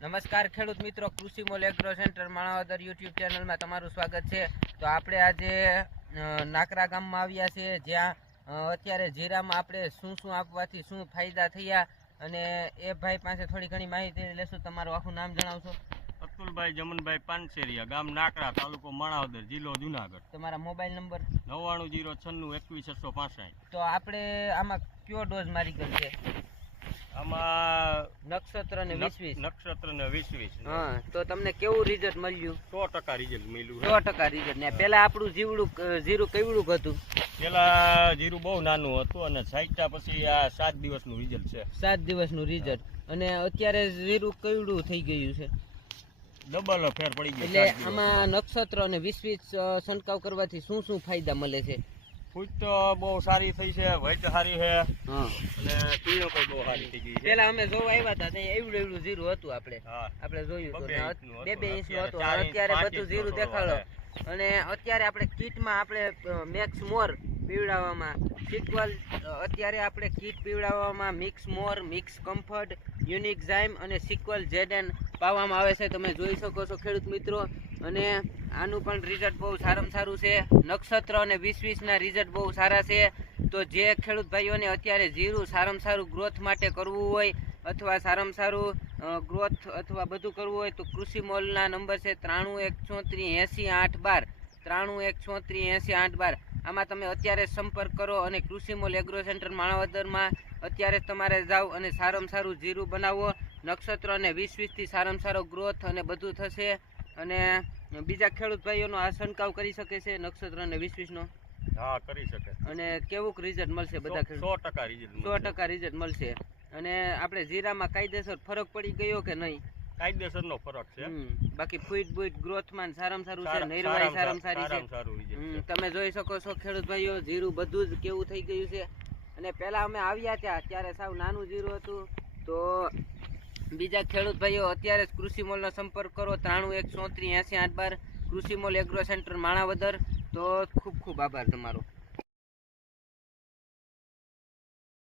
નમસ્કાર ખેડૂત મિત્રો, કૃષિ mall agro centre Manavadar YouTube ચેનલમાં તમારું સ્વાગત છે। તો આપણે આજે નાકરા ગામમાં આવ્યા છે, જ્યાં અત્યારે જીરામાં આપણે શું આપવાથી શું ફાયદા થયા અને એ ભાઈ પાસે થોડી ઘણી માહિતી લેશું। તમારું આખું નામ જણાવશો? અતુલભાઈ જમનભાઈ પાનસેરિયા, ગામ નાકરા, તાલુકો માણાવદર, જિલ્લો જુનાગઢ। તમારા મોબાઈલ નંબર? 9906921665। તો આપણે આમાં કયો ડોઝ મારી ગયેલ છે? આમાં નક્ષત્ર ને 20-20 નક્ષત્ર ને 20-20। હા, તો તમને કેવું રિઝલ્ટ મળ્યું? 100% રિઝલ્ટ મળ્યું। 100% રિઝલ્ટ ને પેલા આપણું જીરું કેવડું હતું? પેલા જીરું બહુ નાનું હતું અને સાઈટા પછી આ 7 દિવસનું રિઝલ્ટ છે। 7 દિવસનું રિઝલ્ટ અને અત્યારે જીરું કેવડું થઈ ગયું છે? ડબલ ફેર પડી ગયો। એટલે આમાં નક્ષત્ર અને 20-20 છંટકાવ કરવાથી શું ફાયદા મળે છે? ફૂટ તો બહુ સારી થઈ છે, વૈટ સારી છે અને પીળો પણ બહુ સારી થઈ ગઈ છે। પેલા અમે જોવા આવ્યા હતા ત્યાં એવડું જીરું હતું, આપણે જોયું હતું 2-2 ઇંચનું હતું। અત્યારે બધું જીરું દેખાડો અને અત્યારે આપણે કીટમાં આપણે મેક્સ મોર પીવડાવવામાં સિક્વલ, અત્યારે આપણે કીટ પીવડાવવામાં મિક્સ મોર, મિક્સ કમ્ફર્ટ, યુનિક ઝાઇમ અને સિક્વલ ZN પાવામાં આવે છે। તમે જોઈ શકો છો ખેડૂત મિત્રો, અને આનું પણ રિઝલ્ટ બહુ સારામાં સારું છે। નક્ષત્ર અને 20-20 ના રિઝલ્ટ બહુ સારા છે। તો જે ખેડૂત ભાઈઓને અત્યારે જીરું સારામાં સારું ગ્રોથ માટે કરવું હોય અથવા સારામાં સારું ગ્રોથ અથવા બધું કરવું હોય તો કૃષિ મોલના નંબર છે 9313800812, 9313800812। આમાં તમે અત્યારે સંપર્ક કરો અને કૃષિ મોલ એગ્રો સેન્ટર માણાવદરમાં અત્યારે તમારે જાઓ અને સારામાં સારું જીરું બનાવો। નક્ષત્ર અને 20-20 થી સારામાં સારો ગ્રોથ અને બધું થશે અને બીજા ખેડૂત ભાઈઓનો આ છંટકાવ કરી શકે છે નક્ષત્ર અને 20-20 નો? હા, કરી શકે। અને કેવું રિઝલ્ટ મળશે? બધા 100% રિઝલ્ટ 100% રિઝલ્ટ મળશે। અને આપણે જીરામાં કાયદેસર ફરક પડી ગયો કે નહીં? કાયદેસરનો ફરક છે। બાકી ફૂટ ગ્રોથમાં સારામાં સારું છે, નિર્વાહી સારામાં સારી છે। તમે જોઈ શકો છો ખેડૂત ભાઈઓ, જીરું બધું જ કેવું થઈ ગયું છે। અને પહેલા અમે આવ્યા ત્યાં ત્યારે સાવ નાનું જીરું હતું। તો બીજા ખેડૂત ભાઈઓ અત્યારે જ કૃષિ મોલનો સંપર્ક કરો 9313800812, કૃષિ મોલ એગ્રો સેન્ટર માણાવદર। તો ખૂબ ખૂબ આભાર તમારો।